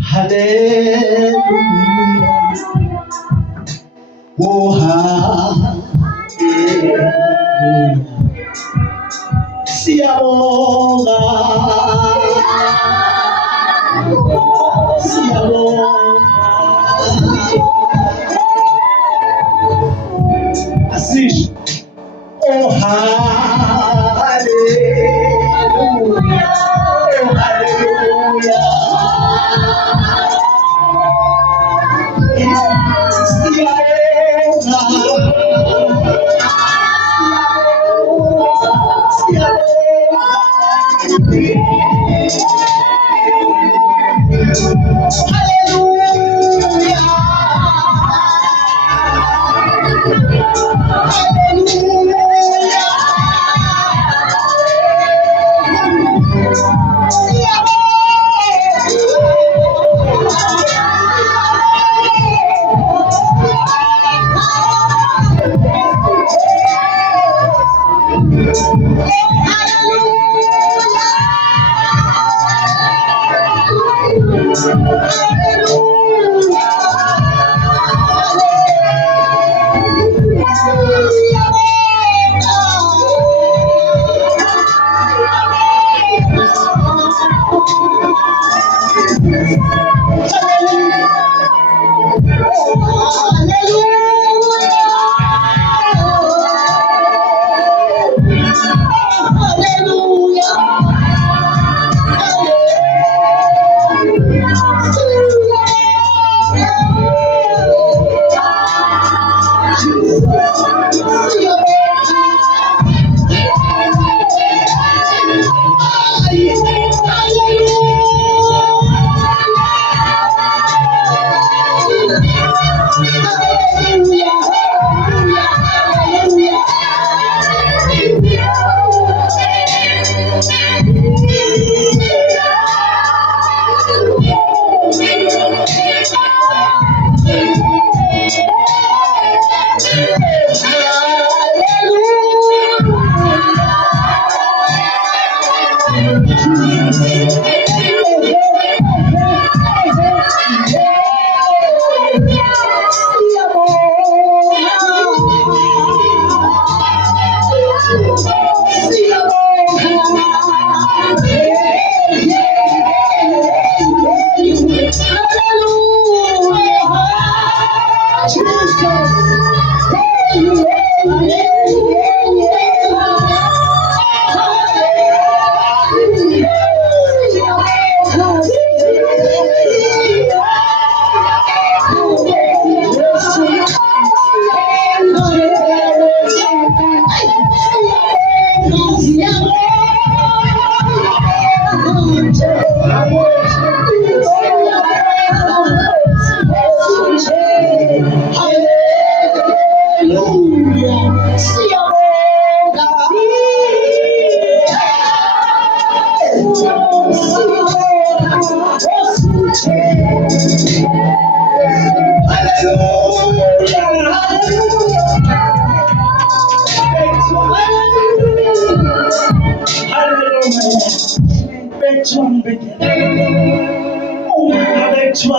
Hallelujah. Oh, hallelujah. Siyabonga. Siyabonga. Asisha. Oh, hallelujah. Oh, hallelujah.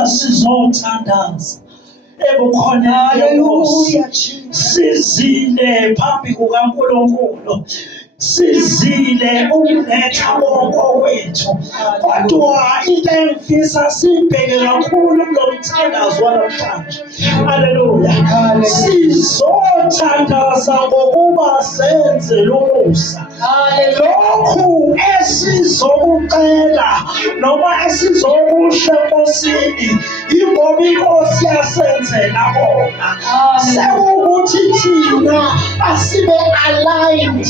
Sizothandaza ebukhona yenkosi sizile phambi kukaNkulunkulu sizile ukuletha konke wethu kodwa into engifisa sibheke kakhulu kulo mthandazo wanamhlanje haleluya sizothandaza ngokuba senze umusa lokhu esizokucela noma esizokusho enkosini ingoba inkosi yasenzela kona sekukuthi thina asibe aligned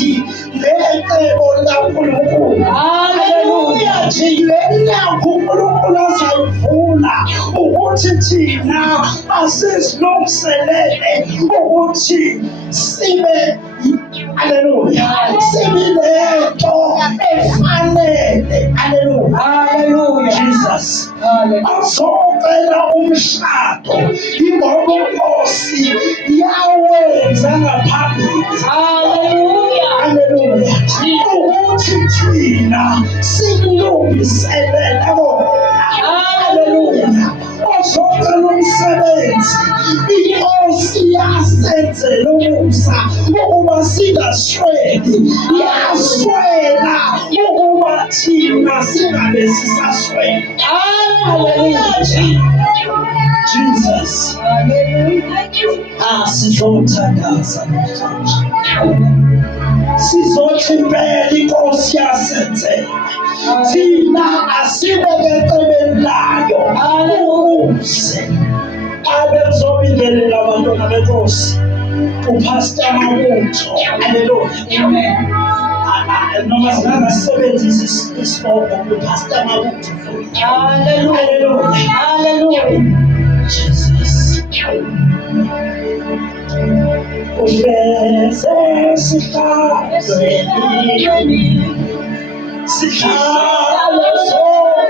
necebo likaNkulunkulu haleluya nje lenakho uNkulunkulu azayivula ukuthi thina asizilungiselele ukuthi sibe haleluya sibe lento efanele haleluya Jesus azocela umshado ingoba inkosi yawenza ngaphambili haleluya Haleluya. Ukuthi thina sikulungiselele bona. Haleluya. Ozonke umsebenzi inkosi yasenzela umusa ukuba singasweli, yaswela ukuba thina singabe sisaswela. Haleluya. Jesus. Sizothandaza namhlanje, sizothi impela inkosi yasenzela, thina asibeke eceleni layo ukuze abezobingelela abantwana benkosi uPastor Mabutho. Haleluya. Noma singasebenzisa isibongo uPastor Mabutho. Haleluya. Haleluya. Jesus. Uhleze sihlale sihlale sonke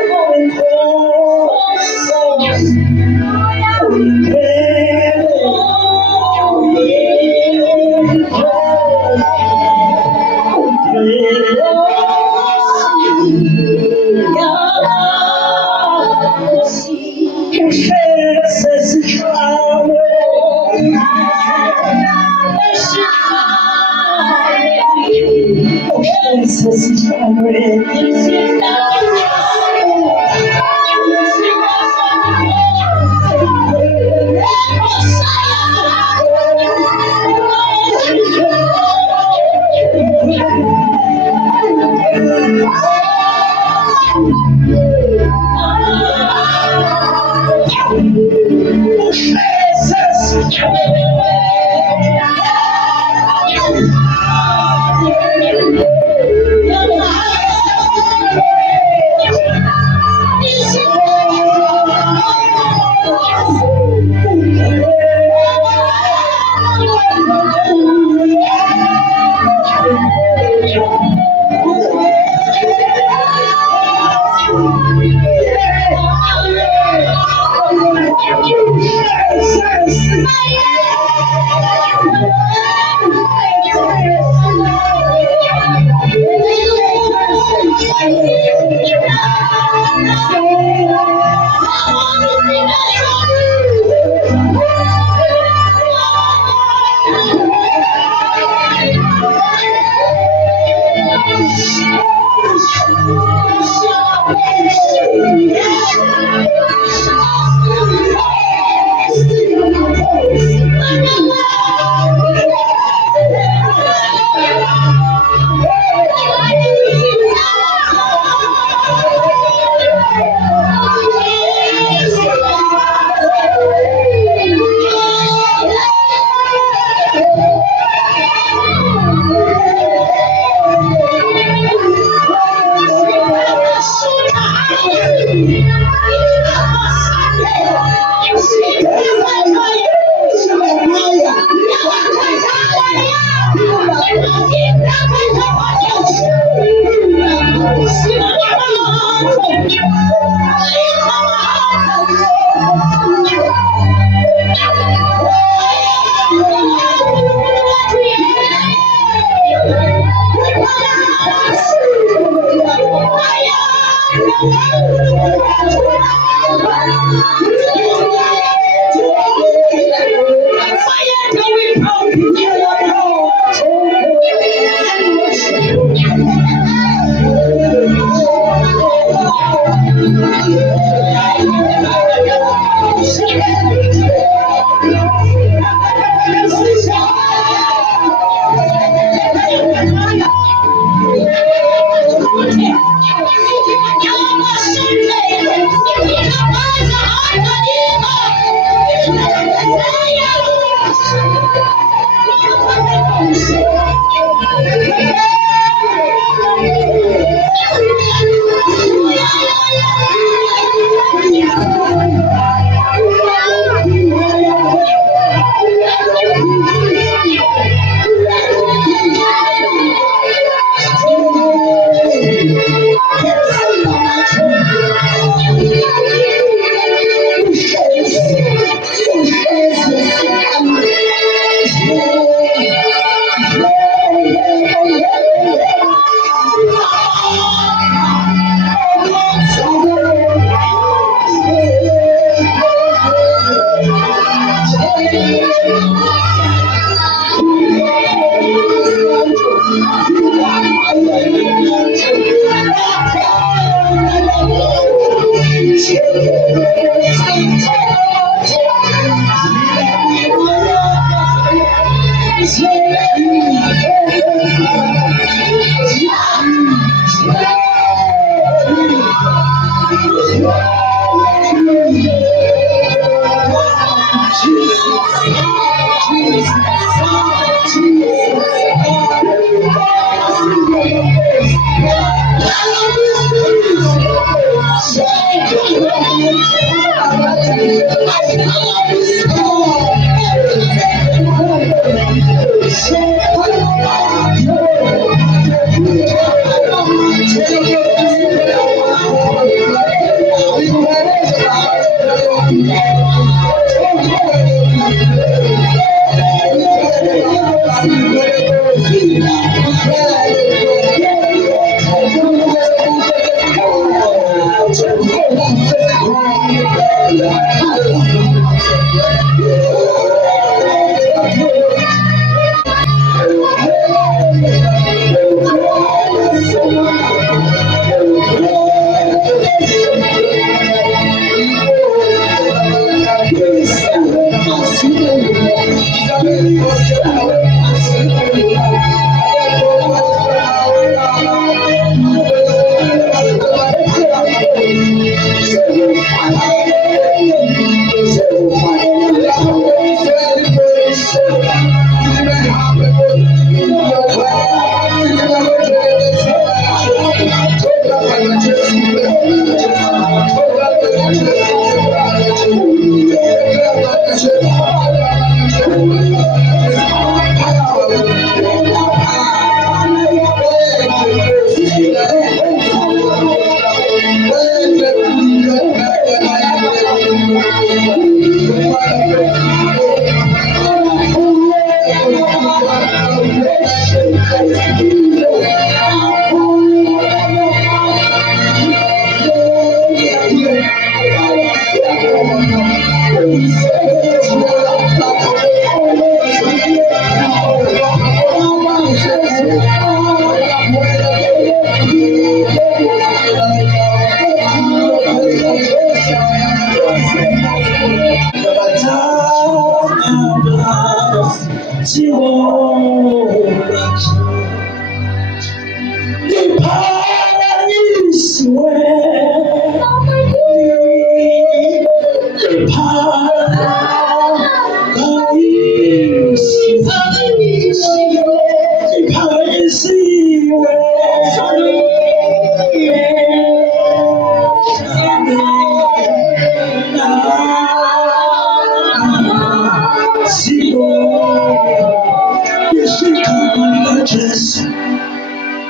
Jesu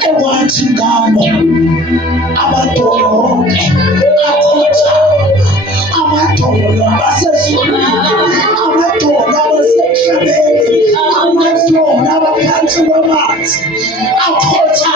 ekwathi ngalo amadolo akhotha amadolo abasezulwini amadolo abasemhlabeni amadolo abaphansi kwamanzi akhotha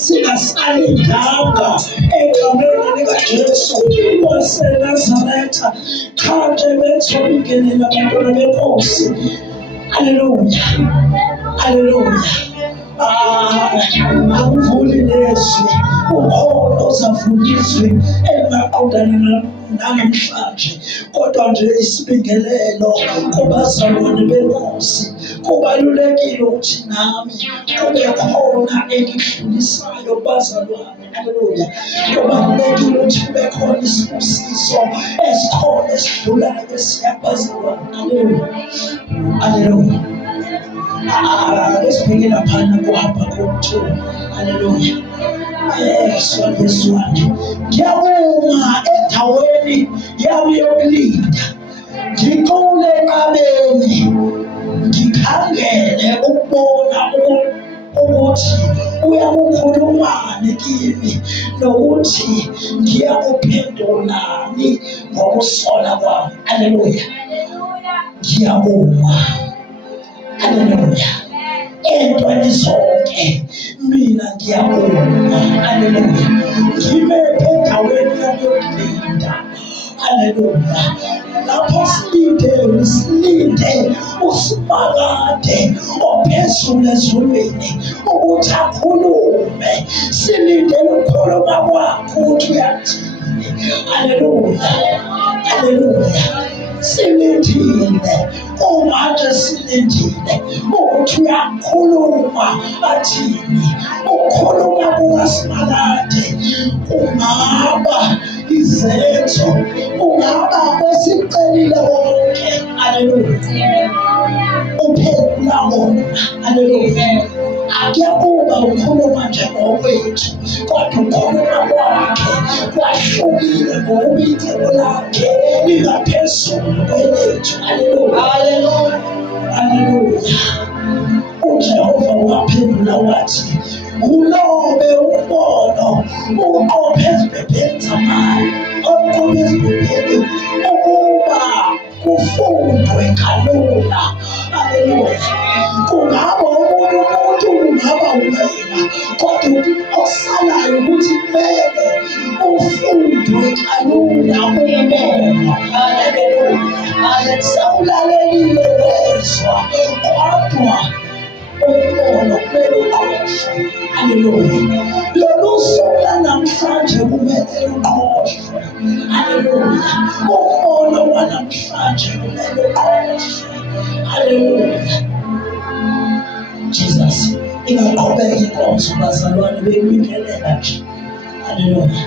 singasalindanga egameni likaJesu waseNazaretha kade bethobekelela abantwana benkosi. Haleluya, haleluya. Akuvuli nezwi ukhona uzavula izwi elingaqondana namhlanje, kodwa nje isibingelelo kubazalwane benkosi. Kubalulekile ukuthi nami kube khona engikudlulisayo kubazalwane. Haleluya. Kubalulekile ukuthi kube khona isibusiso esikhona esidlulayo esiyabazalwane. Haleluya, haleluya. Lesibheke laphana kuhamba ku-2. Haleluya. Swani ngiyakuma endaweni yami yokulinda, ngiqule enqabeni, ngikhangele ukubona ukuthi uyakukhulumani kimi nokuthi ngiyakuphendulani ngokusola kwami. Haleluya. Ngiyakuma. Haleluya. Entweni zonke mina ngiyakuma. Haleluya. Ngime endaweni yami yokulinda. Haleluya. Lapho silinde uSimakade ophezulu ezulwini ukuthi akhulume. Silindele ukukhuluma kwakho ukuthi uyathini. Haleluya, haleluya. Silindile manje, silindile ukuthi uyakhuluma athini. Ukukhuluma kukaSimakade kungaba izenzo, kungaba kwesicelile wonke. Haleluya. Uphendula wona. Haleluya. Akuyakuba ukhuluma nje ngokwethu, kodwa ukhuluma kwakhe kwahlukile ngoba icebo lakhe lingaphezulu kwelethu. Haleluya, haleluya, haleluya. UJehova waphendula wathi, ulobe umbono uqophe ezibhebheni zamali, uqophe ezibhebheni ukuba kufundwe kalula. Haleluya. Kungaba omunye umuntu, kungaba wena, kodwa okusalayo ukuthi kumele ufundwe kalula umbono. Haleluya. Sawulalelile wezwa, kodwa umbono kumele uqoshwe. Haleluya. Lolu suku lanamhlanje kumele luqoshwe. Haleluya. Umbono wanamhlanje kumele uqoshwe. Haleluya. Jesus, ingaqhubeka inkonzo bazalwane bekulindelela nje. Haleluya.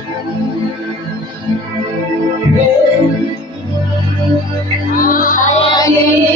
Hallelujah.